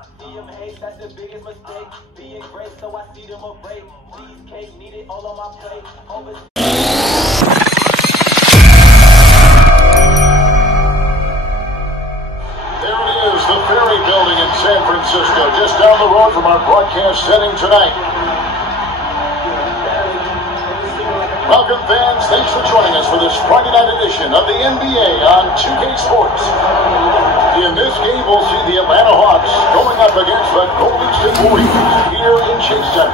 See them hate, that's the biggest mistake. Being great, so I see them a break. Cheesecake, need it all on my plate. There it is, the Ferry Building in San Francisco, just down the road from our broadcast setting tonight. Welcome, fans. Thanks for joining us for this Friday night edition of the NBA on 2K Sports. In this game, we'll see the Atlanta Hawks going up against the Golden State Warriors here in Chase Center.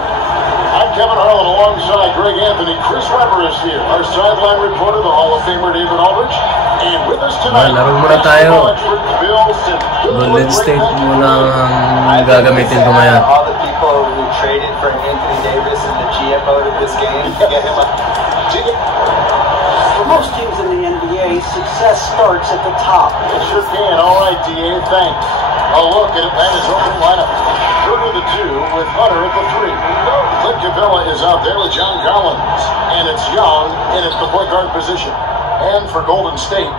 I'm Kevin Harlan alongside Greg Anthony. Chris Webber is here, our sideline reporter, the Hall of Famer David Aldridge. And with us tonight, laro muna tayo. Golden State muna ang gagamitin ko ngayon. All the people who traded for Anthony Davis in the GM mode of this game to get him up. For most teams in the NBA, success starts at the top. It sure can. All right, D.A., thanks. A look at Atlanta's opening lineup. Schroeder the 2 with Hunter at the 3. Clint Capella is out there with John Collins. And it's Young in at the point guard position. And for Golden State,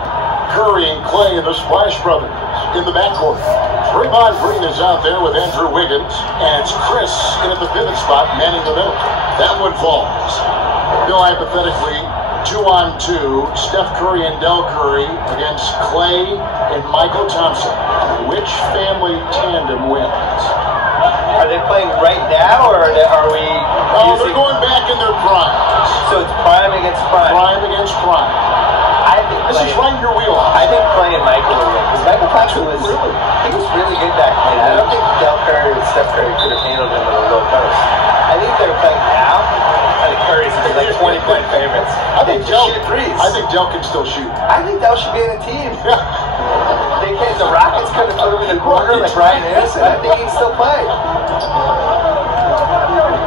Curry and Clay and the Splash Brothers in the backcourt. Draymond Green is out there with Andrew Wiggins. And it's Chris in at the pivot spot, manning the middle. That one falls. Bill, hypothetically, 2-on-2, Steph Curry and Del Curry against Clay and Michael Thompson. Which family tandem wins? Are they playing right now, or are we? Oh, they're going back in their primes. So it's prime against prime. Prime against prime. I think this is right in your wheelhouse. I think Clay and Michael will win, because Michael Thompson was really good back then. I don't think Del Curry and Steph Curry could have handled him in a low post. I think they're playing now. I think Curry's like 20-point favorites. I think Del can still shoot. I think Del should be in a team. They can't. The Rockets could have put him in the corner like Ryan Anderson. I think he can still play.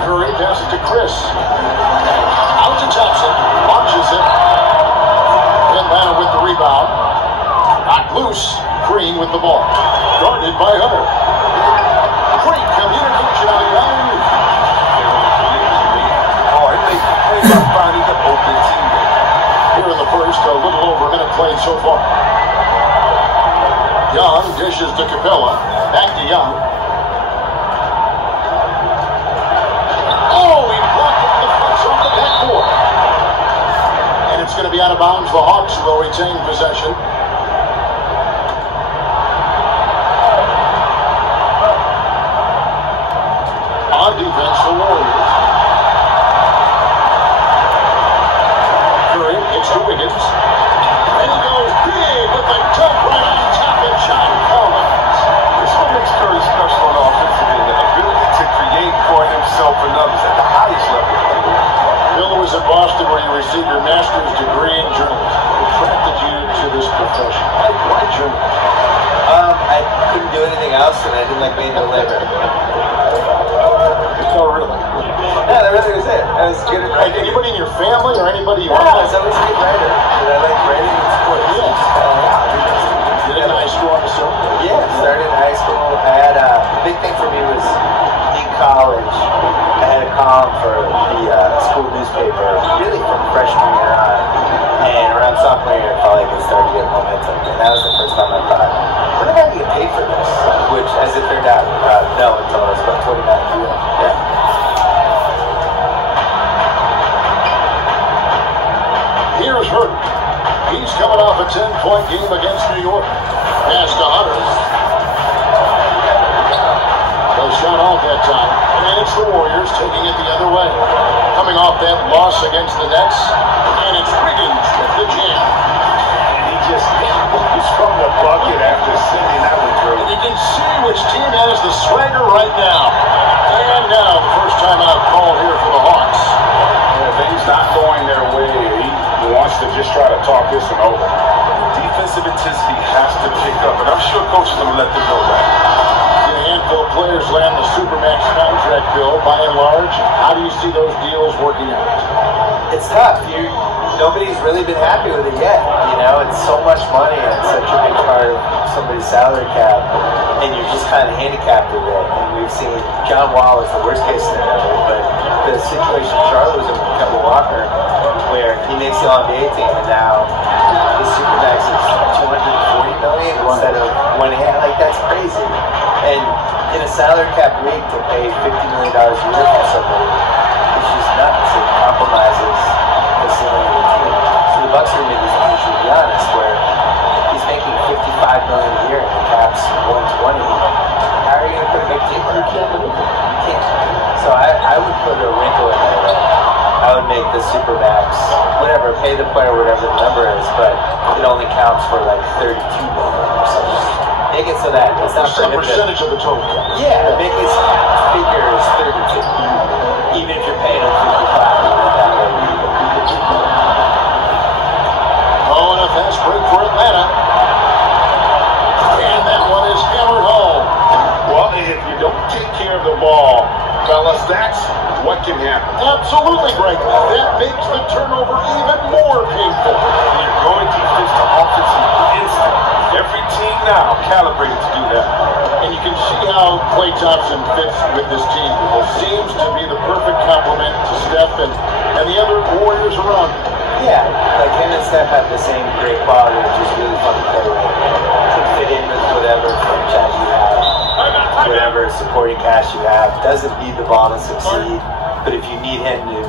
Curry passes to Chris. Out to Thompson. Launches it. Atlanta with the rebound. Knocked loose. Green with the ball. Guarded by Hunter. Great communication on the alley. Here in the first, a little over a minute played so far. Young dishes to Capella. Back to Young. Oh, he blocked it in the front of the backboard. And it's going to be out of bounds. The Hawks will retain possession. On defense, the Warriors. To Wiggins. And he goes big with a jump right on top of John Collins. This one makes Curry special on offensive end. The ability to create for himself and others at the highest level. Bill was in Boston where you received your master's degree in journalism. What attracted you to this profession? Why journalism? I couldn't do anything else, and I didn't like being a labor. Oh, really? Yeah, that really was it. I was good at writing. Anybody in your family or anybody you I was always a good writer. And I liked writing and sports. Yeah. You did in high school, I'm assuming? Yeah, started in high school. I had the big thing for me was in college. I had a column for the school newspaper, really from freshman year on. And around sophomore year, college, I started to get momentum. And that was the first time I thought, when am I going to get paid for this? Which, as it turned out, no, until I was about 29 years old. Yeah. Here's Hurt. He's coming off a 10-point game against New York. Pass to Hunter. No shot off that time. And it's the Warriors taking it the other way. Coming off that loss against the Nets. And it's Wiggins with the jam. And he just is from the bucket after sending that one through. And you can see which team has the swagger right now. And now the first time out call here for the Hawks. Yeah, things not going their way. He wants to just try to talk this one over. Defensive intensity has to pick up, and I'm sure coaches will let them know that. A handful of players land the Supermax contract bill. By and large, how do you see those deals working out? It's tough. Nobody's really been happy with it yet. You know, it's so much money and it's such a big part of somebody's salary cap, and you're just kind of handicapped with it. And we've seen John Wall is the worst case scenario, but the situation Charlotte was in with Kemba Walker, where he makes the All-NBA team, and now his Supermax is $240 million instead of $1.5. Like, that's crazy. And salary cap league to pay $50 million a year for somebody, which is nuts. It compromises the ceiling of the team. So the Bucks are in this position, to be honest, where he's making $55 million a year and the cap's $120. How are you going to put a big team on? You can't. So I would put a wrinkle in there. I would make the supermax, whatever, pay the player whatever the number is, but it only counts for like $32 million or something. Make it so that it's not some percentage of the total. Yeah, make it figures 32, even if you're paying them 55. Oh, and a fast break for Atlanta. And that one is hammered home. Well, if you don't take care of the ball, fellas, that's what can happen. Absolutely, Greg. That makes the turnover even more painful. And you're going defense to offense instant. Every team now calibrated to do that. And you can see how Klay Thompson fits with this team. It seems to be the perfect complement to Steph and the other Warriors around him. Yeah, like him and Steph have the same great quality, which is really fun to play with. To fit in with whatever franchise you have, whatever supporting cast you have. Doesn't need the ball to succeed, but if you need him to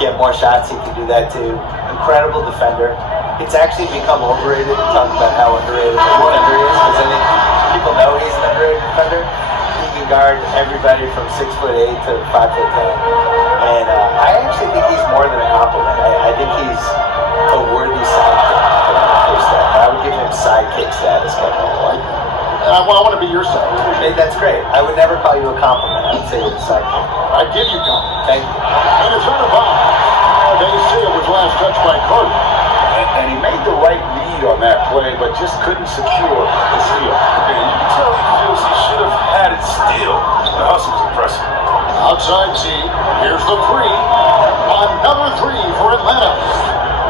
get more shots, he can do that too. Incredible defender. It's actually become overrated to talk about how underrated he is, because I think people know he's an underrated defender. He can guard everybody from 6'8" to 5'10", and I actually think he's more than a compliment. I think he's a worthy sidekick for Steph. I would give him sidekick status, Kevin. I want to be your side. Hey, that's great. I would never call you a compliment. I would say you're a sidekick. I give you compliment. Thank you. And it's not a foul. They say it was last touched by Carter. And he made the right read on that play, but just couldn't secure the steal. And you can tell he feels he should have had it still. The hustle was impressive. Outside Z, here's the three. Another three for Atlanta.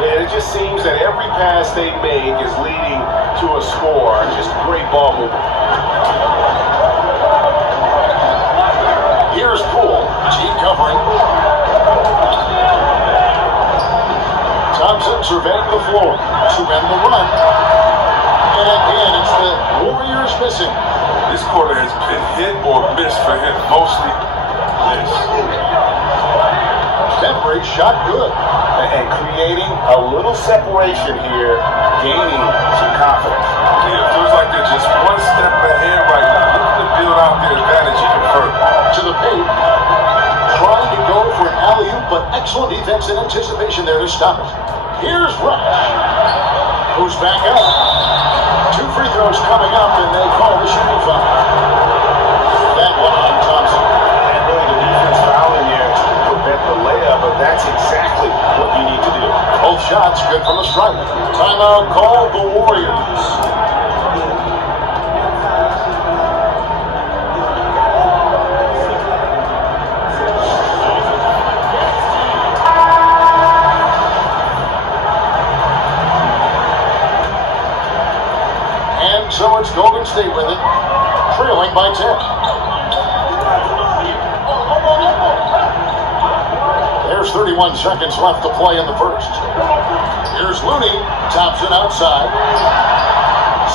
Yeah, it just seems that every pass they make is leading to a score. Just great ball movement. Here's Poole. G covering. Thompson surveying the floor to end the run. And again, it's the Warriors missing. This quarter has been hit or missed for him. Mostly miss. Denver shot good. And creating a little separation here, gaining some confidence. It feels like they're just one step ahead right now. Looking to build out their advantage even further. To the paint. Trying to go for an alley-oop, but excellent defense and anticipation there to stop it. Here's Rush. Who's back up. 2 free throws coming up, and they call the shooting foul. That one on Thompson. And really the defense fouling there to prevent the layup, but that's exactly what you need to do. Both shots good from the strike. Timeout called the Warriors. So it's Golden State with it, trailing by 10. There's 31 seconds left to play in the first. Here's Looney, Thompson outside,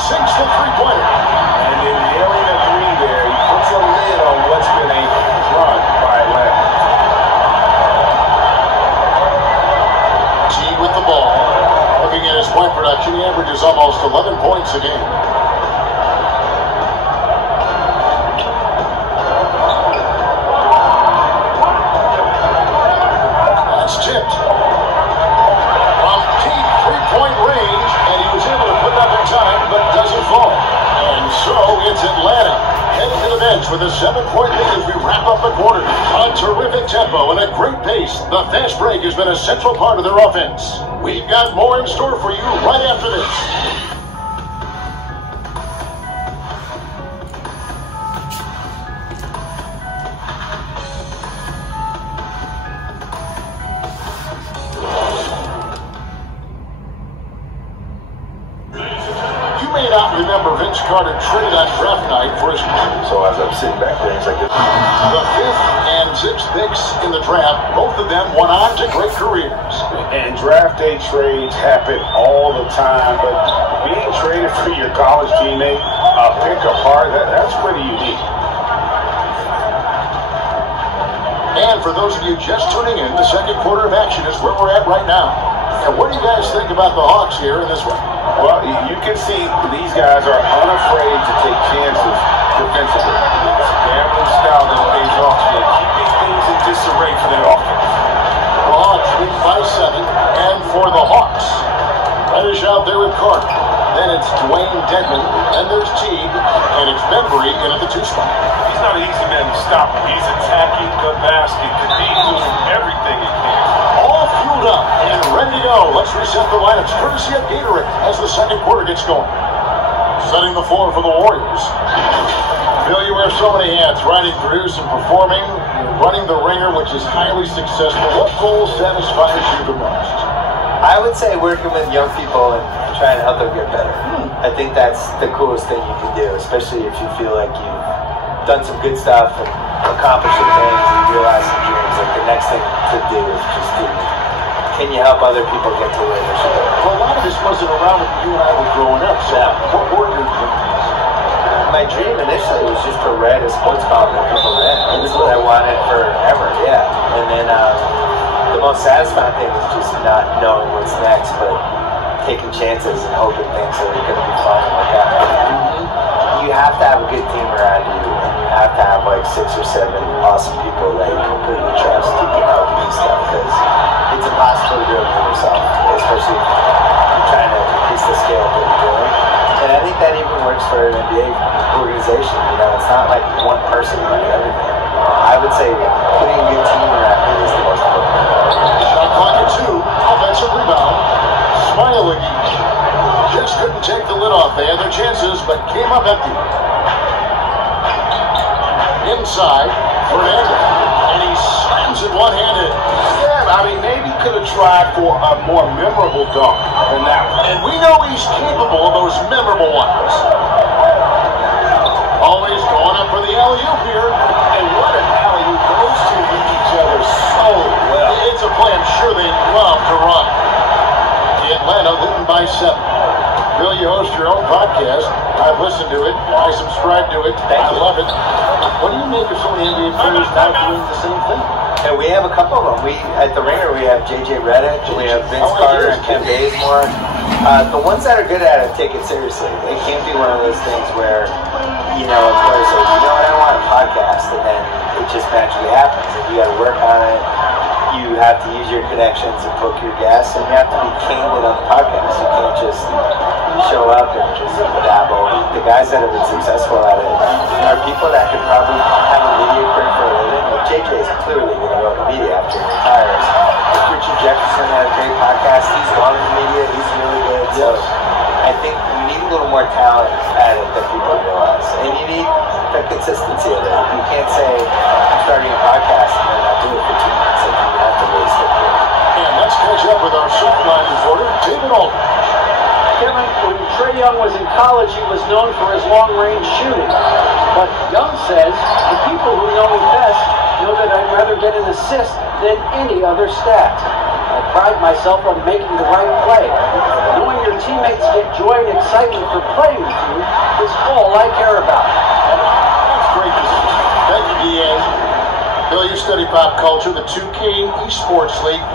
sinks the three-pointer. And in nailing a three there, he puts a lid on what's been a run by Atlanta. G with the ball. Looking at his point production, he averages almost 11 points a game. Tipped from deep three-point range, and he was able to put it up in time, but doesn't fall. And so it's Atlanta heading to the bench with a 7-point lead as we wrap up the quarter. A terrific tempo and a great pace. The fast break has been a central part of their offense. We've got more in store for you right after this. Remember, Vince Carter traded on draft night for his... So as I'm sitting back there, it's like this. The 5th and 6th picks in the draft, both of them went on to great careers. And draft day trades happen all the time, but being traded for your college teammate, pick apart, that's pretty unique. for those of you just tuning in, the second quarter of action is where we're at right now. And what do you guys think about the Hawks here in this one? Well, you can see these guys are unafraid to take chances defensively. It's a gambling style that pays off here, keeping things in disarray for their offense. The Hawks lead by 7, and for the Hawks, Reddish out there with Carter. Then it's Dwayne Dedman, and there's Teague, and it's Bembry in at the 2 spot. He's not an easy man to stop. He's attacking the basket, doing everything he can. All fueled up and ready to go. Let's reset the lineups courtesy of Gatorade as the second quarter gets going. Setting the floor for the Warriors. Bill, you wear so many hats, writing, producing, performing, running the ringer, which is highly successful. What goal satisfies you the most? I would say working with young people and trying to help them get better. I think that's the coolest thing you can do, especially if you feel like you've done some good stuff and accomplished some things and realized some dreams. Like the next thing to do is just can you help other people get to where they should go? Well, a lot of this wasn't around when you and I were growing up, so what were your dreams? My dream initially was just to write a sports column that people read. And this is what I wanted forever, yeah. And then the most satisfying thing is just not knowing what's next, but taking chances and hoping things are going to be fun and work out. You have to have a good team around you, and you have to have like 6 or 7 awesome people that you completely trust who can help you stuff, because it's impossible to do it for yourself, especially if you're trying to increase the scale of what you're doing. And I think that even works for an NBA organization. You know, it's not like one person doing everything. I would say putting a good team around you is the most important. Shot clock at 2, offensive rebound. Smiling each. Just couldn't take the lid off. They had their chances, but came up empty. Inside, Fernandez, and he slams it one-handed. Yeah, I mean, maybe could have tried for a more memorable dunk than that one. And we know he's capable of those memorable ones. Always going up for the alley-oop here. And what an alley-oop. Those two beat each other so well. It's a play I'm sure they love to run. The Atlanta leading by 7. Bill, you host your own podcast. I've listened to it. I subscribe to it. I love it. What do you make of so many NBA players now doing the same thing? And we have a couple of them. At the Ringer, we have J.J. Redick, we have Vince Carter and Ken Bazemore. The ones that are good at it take it seriously. It can't be one of those things where, you know, a player says, you know what, I want a podcast, and then it just magically happens. If you got to work on it, you have to use your connections and book your guests, and you have to be candid on the podcast. You can't just show up and just dabble. The guys that have been successful at it are people that could probably have a media career for a living. Like JJ is clearly going to go to media after he retires. Richard Jefferson had a great podcast. He's gone into media. He's really good. So I think you need a little more talent at it than people realize. And you need the consistency of it. You can't say, I'm starting a podcast and then not do it for 2 months. Like, you have to really stick to it. And let's catch up with our Superline reporter, David Alden. Kevin, when Trae Young was in college, he was known for his long-range shooting. But Young says, the people who know me best know that I'd rather get an assist than any other stat. I pride myself on making the right play. Knowing your teammates get joy and excitement for playing with you is all I care about. That's great to see. Thank you, D.A. Bill, you study pop culture. The 2K Esports League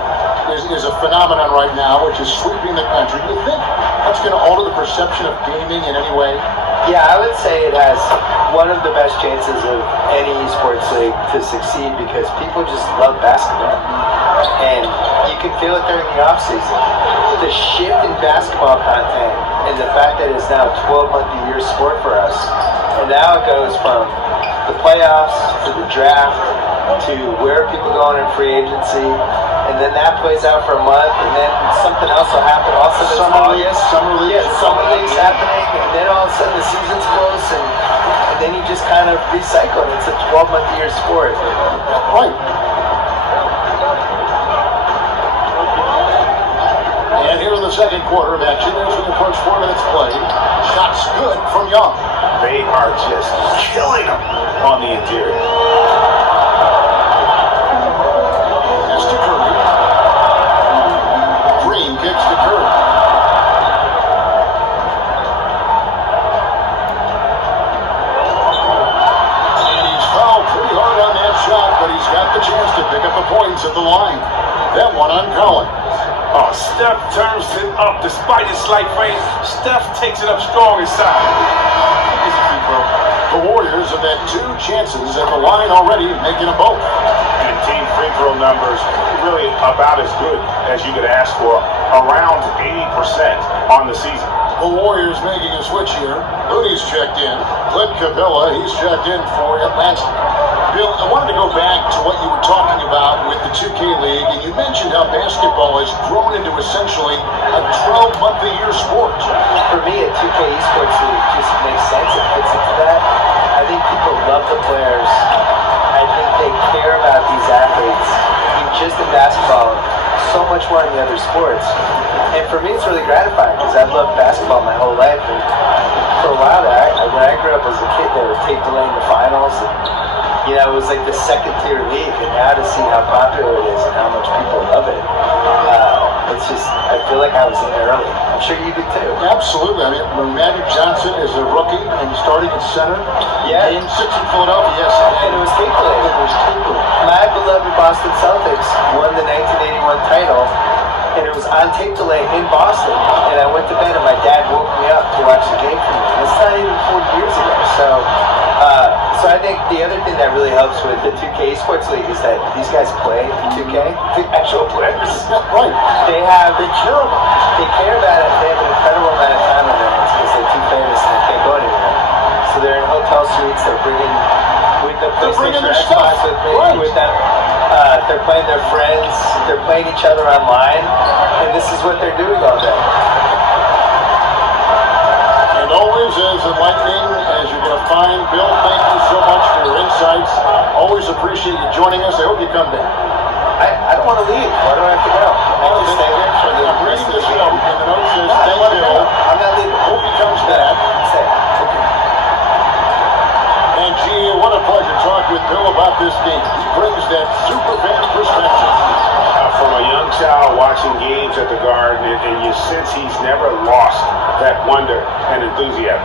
is a phenomenon right now, which is sweeping the country. Do you think that's going to alter the perception of gaming in any way? Yeah, I would say it has one of the best chances of any esports league to succeed because people just love basketball. And you can feel it during the offseason. The shift in basketball content and the fact that it's now a 12-month-a-year sport for us. And now it goes from the playoffs to the draft to where people going in free agency. And then that plays out for a month, and then something else will happen. Also, there's summer league's happening, and then all of a sudden the season's close, and then you just kind of recycle. It's a 12-month-a-year sport. Right. And here in the second quarter of action, as we approach 4 minutes play, shots good from Young. They are just killing them on the interior. Kicks to Curry. And he's fouled pretty hard on that shot, but he's got the chance to pick up points at the line. That one on Collins. Oh, Steph turns it up despite his slight frame. Steph takes it up strong inside. It's a free throw. The Warriors have had 2 chances at the line already, making them both. And team free throw numbers really about as good as you could ask for, around 80% on the season. The Warriors making a switch here. Looney's checked in. Clint Capella, he's checked in for Atlanta. Bill, I wanted to go back to what you were talking about with the 2K League, and you mentioned how basketball has grown into essentially a 12-month-a-year sport. For me, a 2K esports league just makes sense. It fits into that. I think people love the players. I think they care about these athletes. Just in basketball, so much more in the other sports. And for me, it's really gratifying because I've loved basketball my whole life. And for a while there, when I grew up as a kid, they were tape delaying the finals. And, you know, it was like the second-tier league. And now to see how popular it is and how much people love it, it's just, I feel like I was in there early. I'm sure you did too. Absolutely. I mean, Magic Johnson is a rookie and starting at center. Yeah. Game 6 in Philadelphia, yes. And it was tape delayed. My beloved Boston Celtics won the 1981 title, and it was on tape delay in Boston. And I went to bed, and my dad woke me up to watch the game for me. And it's not even 40 years ago. So I think the other thing that really helps with the 2K Esports League is that these guys play 2K, the actual players. Right. They care about it. They have an incredible amount of time on their hands because they're too famous and they can't go anywhere. So they're in hotel suites. They're bringing with the PlayStation Xbox with them. They're playing their friends. They're playing each other online, and this is what they're doing all day. And always as enlightening as you're going to find. Bill, thank you so much for your insights. Always appreciate you joining us. I hope you come back. I don't want to leave. Why do I have to go? I can stay here for the I'm rest reading of the this week. note, and the note says, No, thank Bill. I'm not leaving. Hope he comes back. Stay. And gee, what a pleasure to talk with Bill about this game. He brings that super fan perspective. From a young child watching games at the Garden, and you sense he's never lost that wonder and enthusiasm.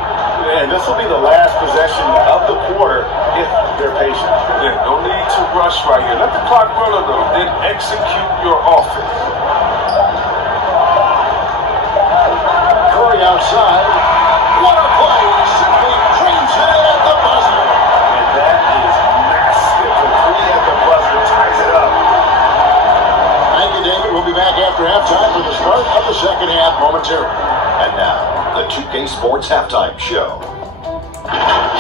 And this will be the last possession of the quarter if they're patient. Yeah, no need to rush right here. Let the clock run on them, then execute your offense. Curry outside. What a play! Simply trains it in at the buzzer. And that is massive. The 3 at the buzzer ties it up. Thank you, David. We'll be back after halftime for the start of the second half momentarily. And now, the 2K Sports Halftime Show.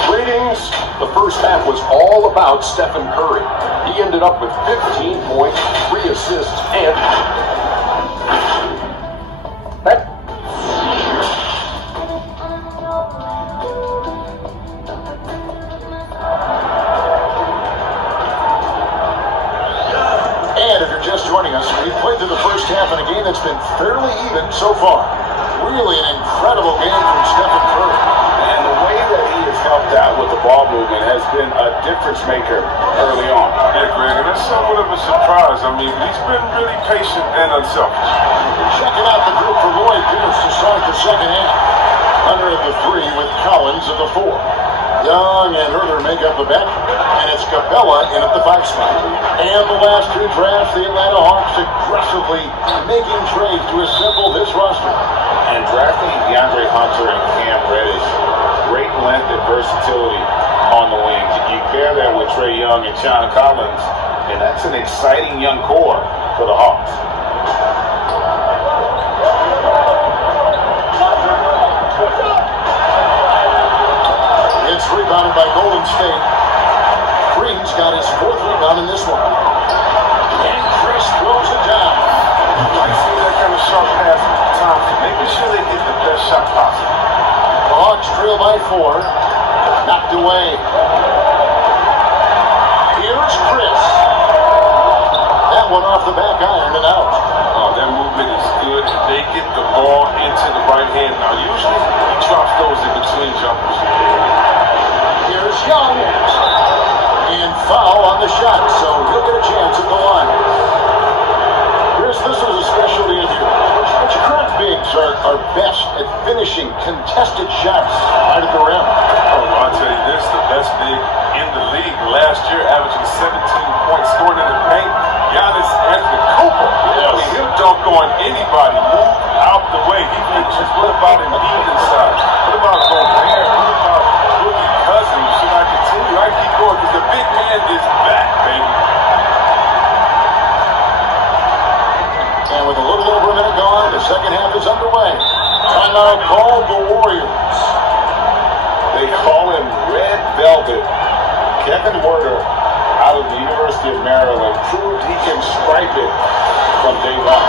Greetings. The first half was all about Stephen Curry. He ended up with 15 points, 3 assists, and... And if you're just joining us, we've played through the first half in a game that's been fairly even so far. Really an incredible game from Stephen Curry. And the way that he has helped out with the ball movement has been a difference maker early on. Yeah, Greg, and that's somewhat of a surprise. I mean, he's been really patient and unselfish. Checking out the group for Lloyd Pierce to start the second half. Hunter at the 3 with Collins at the 4. Young and Herder make up the bench, and it's Capella in at the 5 spot. And the last 2 drafts, the Atlanta Hawks aggressively making trades to assemble this roster. And drafting DeAndre Hunter and Cam Reddish, great length and versatility on the wings. You pair that with Trae Young and John Collins, and that's an exciting young core for the Hawks. It's rebounded by Golden State. Green's got his 4th rebound in this one. And Chris throws it down. I see that kind of sharp pass time, making sure they get the best shot possible. The Hawks trail by 4. Knocked away. Here's Chris. That one off the back iron and out. Oh, that movement is good. They get the ball into the right hand. Now, usually he drops those in between jumpers. Here's Young. And foul on the shot, so he'll get a chance at the line. Chris, this is a specialty of yours. But your current bigs are best at finishing contested shots right at the rim. Oh, I'll tell you this, the best big in the league last year, averaging 17 points scored in the paint. Kevin Werder out of the University of Maryland proved he can stripe it from day one.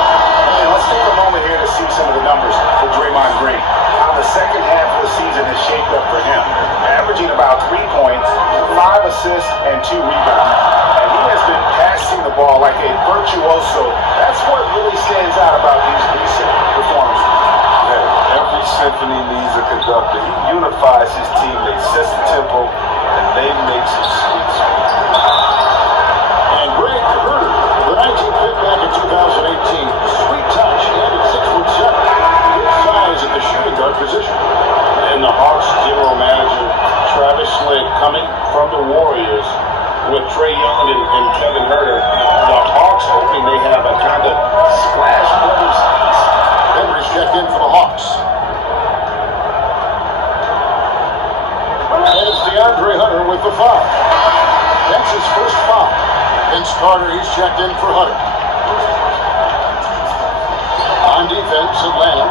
And let's take a moment here to see some of the numbers for Draymond Green. How the second half of the season has shaped up for him. Averaging about 3 points, 5 assists, and 2 rebounds. And he has been passing the ball like a virtuoso. That's what really stands out about these recent performances. Yeah, every symphony needs a conductor. He unifies his teammates, sets the tempo, and they make some sweet songs. And Greg Herter, the 19th pick back in 2018. Sweet touch, and at 6'7". Good size at the shooting guard position. And the Hawks general manager, Travis Schlenk, coming from the Warriors with Trae Young and Kevin Herter. The Hawks hoping they have a kind of Splash Brothers piece. Henry's checked in for the Hawks. And it's DeAndre Hunter with the foul. That's his first foul. Vince Carter, he's checked in for Hunter. On defense, Atlanta.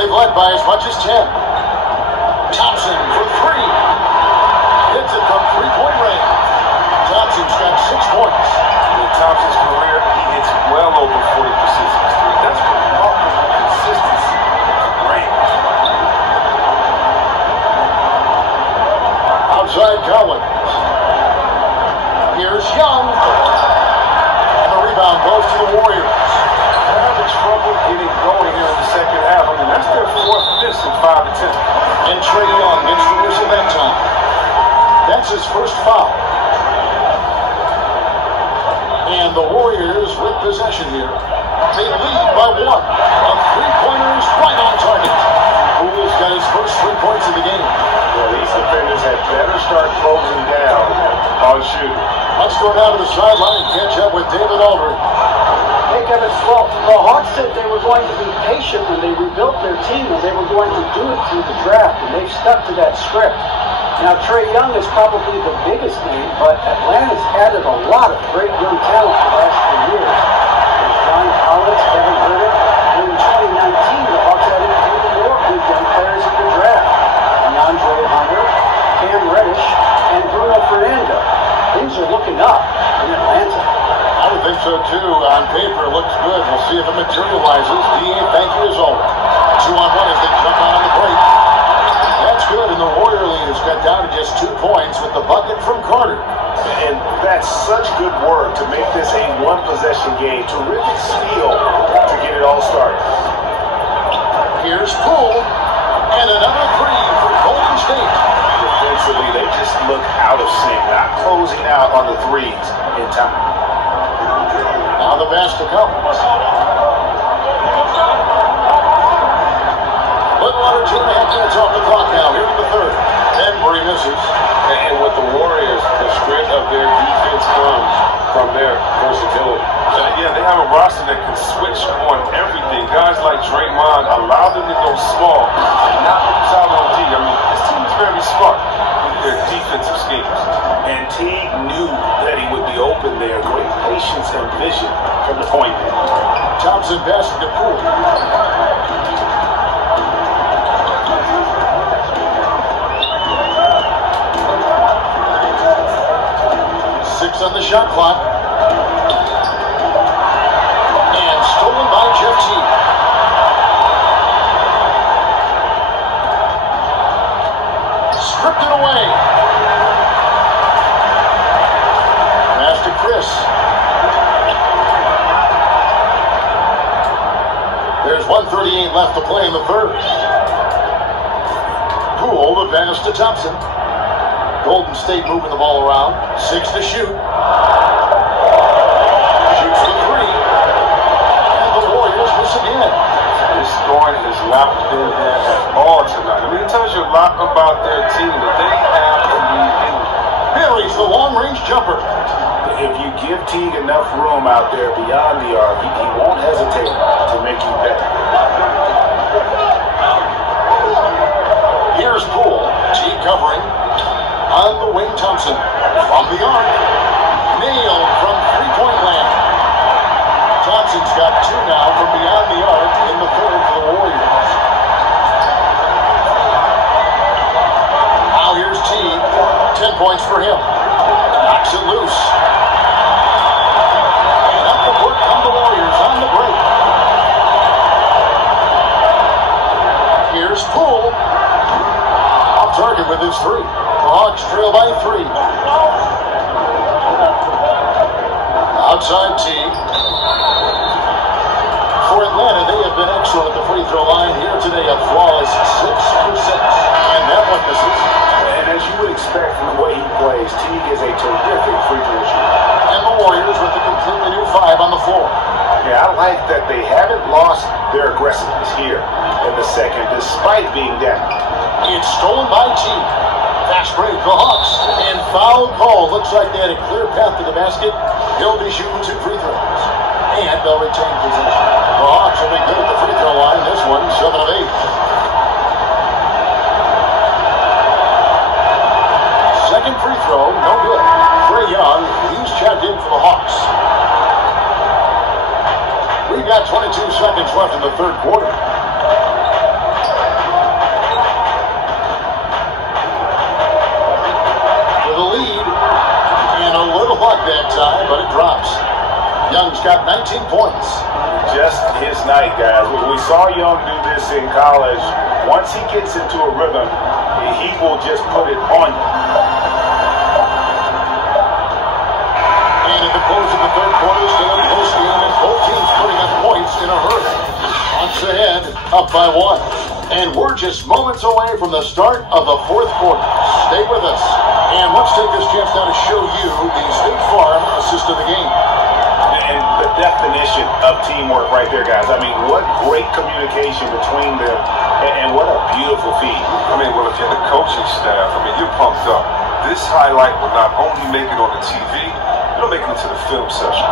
They've led by as much as 10. Thompson for 3. Hits it from three-point range. Thompson's got 6 points. In Thompson's career, he hits well over 40% of his three. That's remarkable consistency of range. Outside Collins. Here's Young. And the rebound goes to the Warriors. They're having trouble getting going here in the second half. I mean, that's their 4th miss in 5 attempts. And Trae Young gets the whistle that time. That's his first foul. And the Warriors with possession here. They lead by 1. A three-pointer is right on target. Poole's got his first 3 points of the game. Well, these defenders had better start closing down on shooting. Let's go down to the sideline and catch up with David Aldridge. Hey, Kevin, well, the Hawks said they were going to be patient when they rebuilt their team, and they were going to do it through the draft, and they've stuck to that script. Now, Trae Young is probably the biggest name, but Atlanta's added a lot of great young talent the last 3 years. There's John Collins, Kevin Herter, and in 2019, the Hawks added even more good young players in the draft. DeAndre Hunter, Cam Reddish, and Bruno Fernando. Things are looking up in Atlanta. I would think so too. On paper, it looks good. We'll see if it materializes. DA, thank you as always. 2-on-1 as they jump out on the break. That's good, and the Warrior lead has got down to just 2 points with the bucket from Carter. And that's such good work to make this a one-possession game. Terrific steal to get it all started. Here's Poole, and another 3 for Golden State. Defensively, they just look out of sync, not closing out on the threes in time. Now the pass to Collins. Little under 2.5 minutes off the clock now, here in the third. Denver misses. And with the Warriors, the strength of their defense comes from their versatility. Yeah, they have a roster that can switch on everything. Guys like Draymond allow them to go small and not lose out on D. I mean, this team is very smart with their defensive schemes. And Teague knew that he would be open there. Great patience and vision from the point man. Thompson passing to Poole. 6 on the shot clock. And stolen by Jeff Teague. Stripped it away. Pass to Chris. There's 1:38 left to play in the third. Poole, the pass to Thompson. Golden State moving the ball around. 6 to shoot. Shoots the 3. And the Warriors miss again. This scoring has not been there at all tonight. I mean, it tells you a lot about their team that they have to be in. Barry's the long-range jumper. If you give Teague enough room out there beyond the arc, he won't hesitate to make you better. Here's Poole. Teague covering. On the wing, Thompson. From the arc. Nailed from three-point land. Thompson's got 2 now from beyond the arc in the third for the Warriors. Now here's Teague. 10 points for him. knocks it loose. And up the court come the Warriors on the break. Here's Poole. Off target with his three. The Hawks trail by 3. Outside Teague. For Atlanta, they have been excellent at the free throw line here today. A flawless 6 for 6. And that one misses. And as you would expect from the way he plays, Teague is a terrific free throw shooter. And the Warriors with a completely new 5 on the floor. Yeah, I like that they haven't lost their aggressiveness here in the second, despite being down. It's stolen by Teague. Fast break, the Hawks. And foul call. Looks like they had a clear path to the basket. He'll be shooting 2 free throws. And they'll retain possession. The Hawks will be good at the free throw line. This one, 7 of 8. Second free throw, no good. Trae Young, he's checked in for the Hawks. We've got 22 seconds left in the third quarter. With a lead, and a little luck that time, but it drops. Young's got 19 points. Just his night, guys. We saw Young do this in college. Once he gets into a rhythm, he will just put it on you. And at the close of the third quarter, still in close game, and both teams putting up points in a hurry. Hawks ahead, up by 1. And we're just moments away from the start of the fourth quarter. Stay with us. And let's take this chance now to show you the State Farm assist of the game. And the definition of teamwork right there, guys. I mean, what great communication between them, and what a beautiful feat. I mean, well, if you're the coaching staff, I mean, you're pumped up. This highlight will not only make it on the TV, it'll make it into the film session.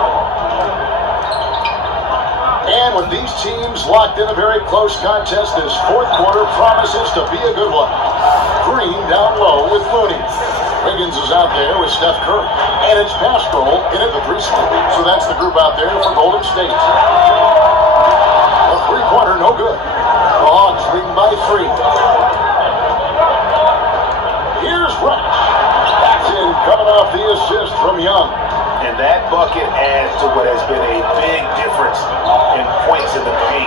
And with these teams locked in a very close contest, this fourth quarter promises to be a good one. Green down low with Mooney. Wiggins is out there with Steph Curry. And it's Pascal in at the 3 spot. So that's the group out there for Golden State. A three-pointer, no good. The Hawks leading by 3. Here's Rex. That's in, coming off the assist from Young. And that bucket adds to what has been a big difference in points in the paint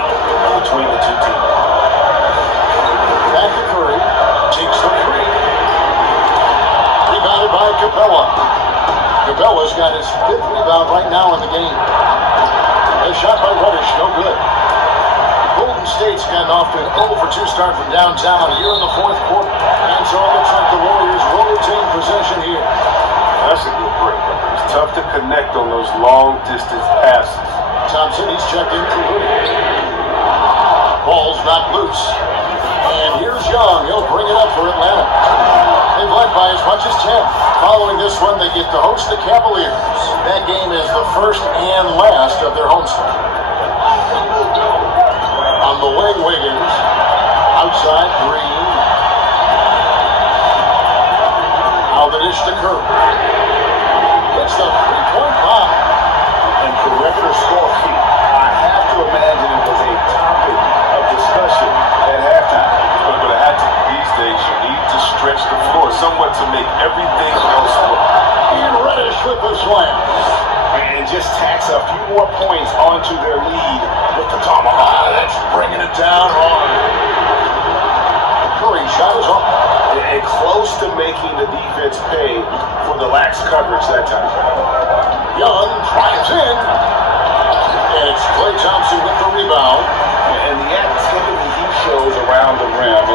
between the two teams. Back to Curry. Takes the 3. Rebounded by Capella. Capella's got his 5th rebound right now in the game. A shot by Reddish, no good. Golden State's gotten off to an 0 for 2 start from downtown here in the fourth quarter. And so it looks like the Warriors will retain possession here. That's a good break. It's tough to connect on those long-distance passes. Thompson, he's checked in for Rudy. Ball's not loose. And here's Young. He'll bring it up for Atlanta. They've led by as much as 10. Following this one, they get to host the Cavaliers. That game is the first and last of their homestand. On the wing, Wiggins. Outside, Green. Now the dish to Curry. It's the three-point bomb. And perimeter scoring, I have to imagine it was a topic of discussion at halftime. But it had to be these days. You need to stretch the floor somewhat to make everything else work. And Reddish with the slam. And just tacks a few more points onto their lead with the tomahawk. That's bringing it down hard. Curry shot is off. And close to making the defense pay for the lax coverage that time. Young drives in. And it's Klay Thompson with the rebound. And the activity he shows around the rim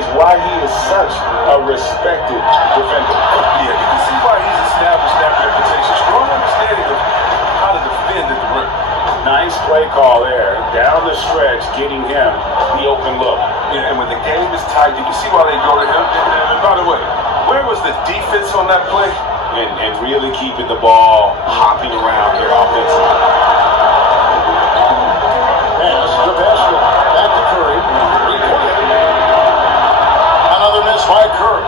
is why he is such a respected defender. Yeah, you can see why he's established that reputation. Strong understanding of how to defend at the rim. Nice play call there. Down the stretch, getting him the open look. Yeah, and when the game is tight, you can see why they go to him. And by the way, where was the defense on that play? And really keeping the ball hopping around here offensively. Pass to Pascal. Back to Curry. Another miss by Curry.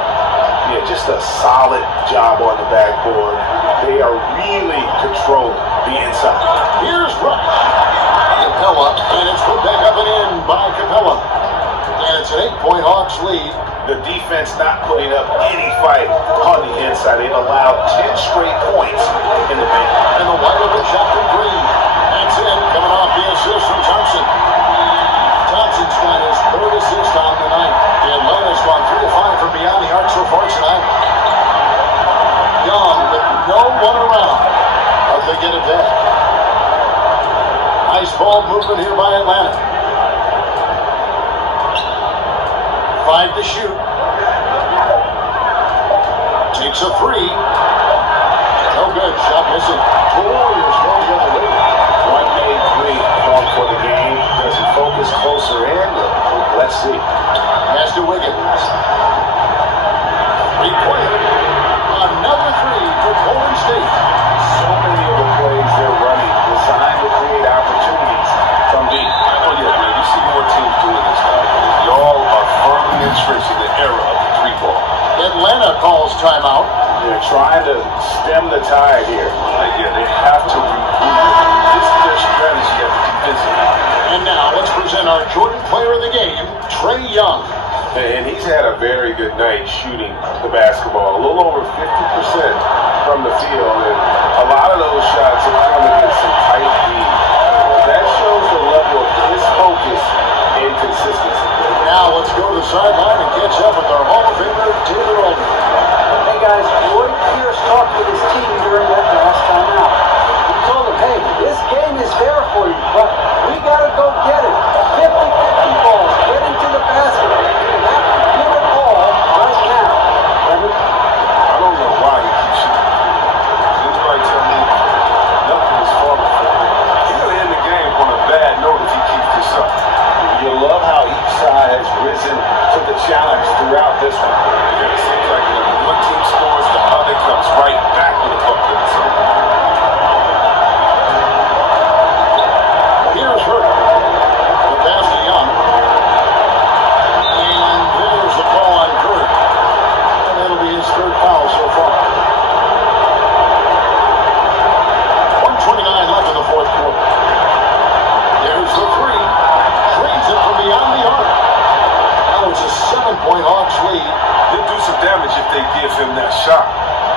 Yeah, just a solid job on the backboard. They are really controlling the inside. Here's Rush. Capella, and it's put back up and in by Capella. And it's an 8-point Hawks lead. The defense not putting up any fight on the inside. They've allowed 10 straight ball movement here by Atlanta. 5 to shoot. Takes a 3. No good. Shot missing. The Warriors go the other way. One made 3 called for the game. Does he focus closer in? Let's see. Pass to Wiggins. 3-pointer. Another 3 for Golden State. So many of the plays they're running designed to create opportunities from deep. Oh yeah, man. You see more teams doing this now. Y'all are firmly entrenched in the era of the 3-ball. Atlanta calls timeout. They're trying to stem the tide here. Yeah, they have to regroup. This is their strategy at the defensive line. And now let's present our Jordan player of the game, Trae Young. And he's had a very good night shooting the basketball. A little over 50% from the field. And a lot of those shots have come against some tight D's. That shows the level of his focus and consistency. Now let's go to the sideline and catch up with our Hall of Famer, Taylor Olden. Hey guys, Lloyd Pierce talked with his team during that last time out. He told them, hey, this game is fair for you, but we got to go get it. 50-50 balls, get into the basket. You have to give it all right now. I don't know why he keeps shooting. Anybody tell me nothing is falling for him. He's going to end the game on a bad note if he keeps this up. You love how each side has risen to the challenge throughout this one. Yeah, it seems like when one team scores, the other comes right back with a bucket. Here's Hurt. The pass to Young. And there's the call on Hurt. And that'll be his 3rd foul so far. 1:29 left in the 4th quarter. There's the 3. Drains it from beyond the arc. Now it's a 7-point Hawks lead. They'll do some damage if they give him that shot.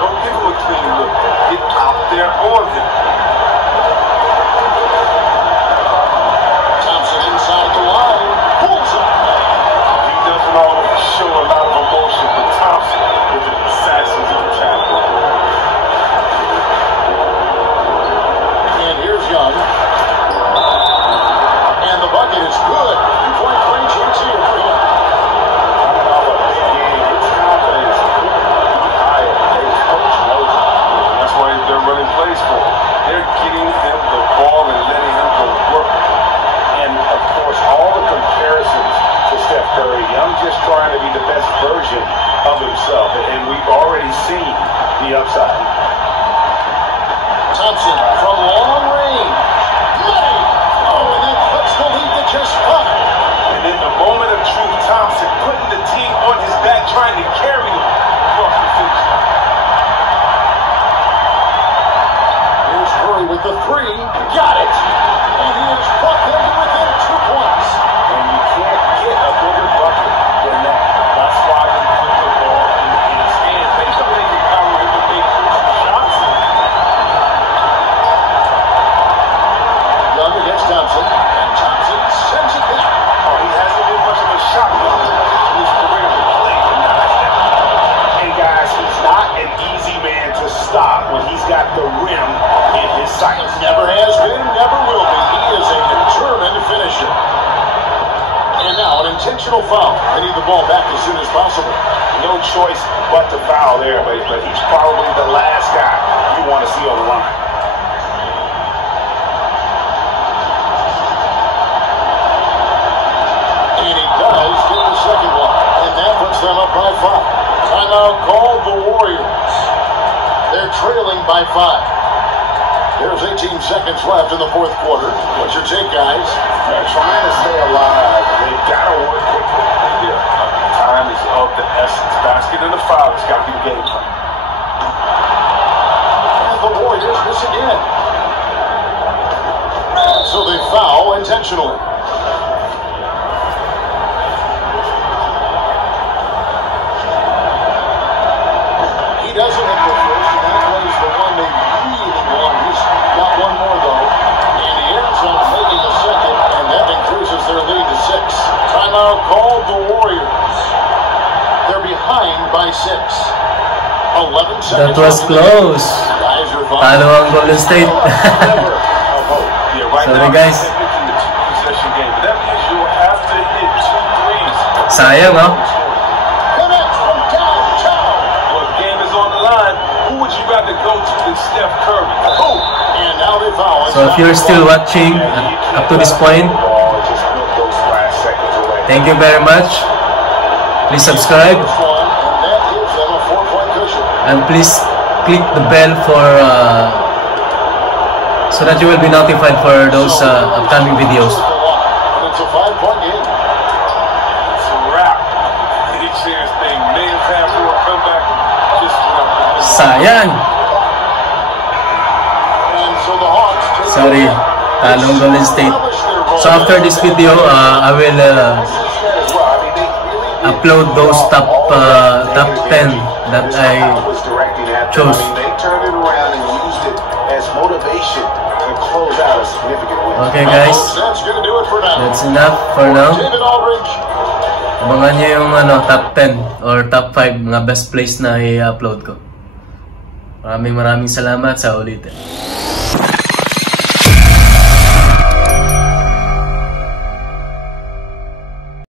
Don't give him a clean look. Get out there on him. Thompson inside the line. Pulls it. He doesn't always show a lot of emotion, but Thompson is an assassin to the tackle. And here's Young. And the bucket is good. 2-point range here for him. Coming off a big game, his confidence high. His coach knows it. That's why they're running plays for him. They're getting him the ball and letting him go to work. And of course, all the comparisons to Steph Curry. Young just trying to be the best version of himself. And we've already seen the upside. Thompson from long range. Money! Oh, and that puts the lead to just 5. And in the moment of truth, Thompson putting the team on his back, trying to carry him across the finish line. Here's Curry with the 3. Got it! And he has brought them to within 2 points. And you can't get a bigger bucket than that. That's why he put the ball in his hands. Think of it, they power him to make crucial shots. Young against Thompson. And Thompson sends it back. Oh, he hasn't been much of a shot in his career to play. And guys, he's not an easy man to stop when he's got the rim in his sights. Never has been, never will be. He is a determined finisher. And now an intentional foul. They need the ball back as soon as possible. No choice but to foul there, but he's probably the last guy you want to see on the line. And he does get the second one. And that puts them up by 5. Timeout called the Warriors. They're trailing by 5. There's 18 seconds left in the 4th quarter. What's your take, guys? They're trying to stay alive. They've got to work quickly. Yeah, time is of the essence. Basket and the foul has got to be the game plan. And the Warriors miss again. So they foul intentionally. He doesn't hit the first, and that was the one they really want. He's got one more, though. And he ends up making a second, and that increases their lead to 6. Timeout called the Warriors. They're behind by 6. 11 seconds. That was close. Guys are Talo ang Golden State. Yeah, right Sorry, now, guys. technically the Sayang, oh. Well, the game is on the line. Who would you rather go to than Steph Curry? And now they foul. So if you're still watching up to this point, thank you very much. Please subscribe. And please click the bell for so that you will be notified for those upcoming videos. It's a 5-point game. It's a wrap. Any chance they may have had for a comeback just went up. Sayang. And so the Hawks take Sorry, talong Golden State. So after this video, I will upload those top 10 that I chose. They turned it around and used it as motivation to close out a significant win. Okay guys, That's going to do it for now. that's enough for now. David Aldridge. Abangan nyo yung top 10 or top 5 mga best plays na i-upload ko. Maraming salamat sa ulitin.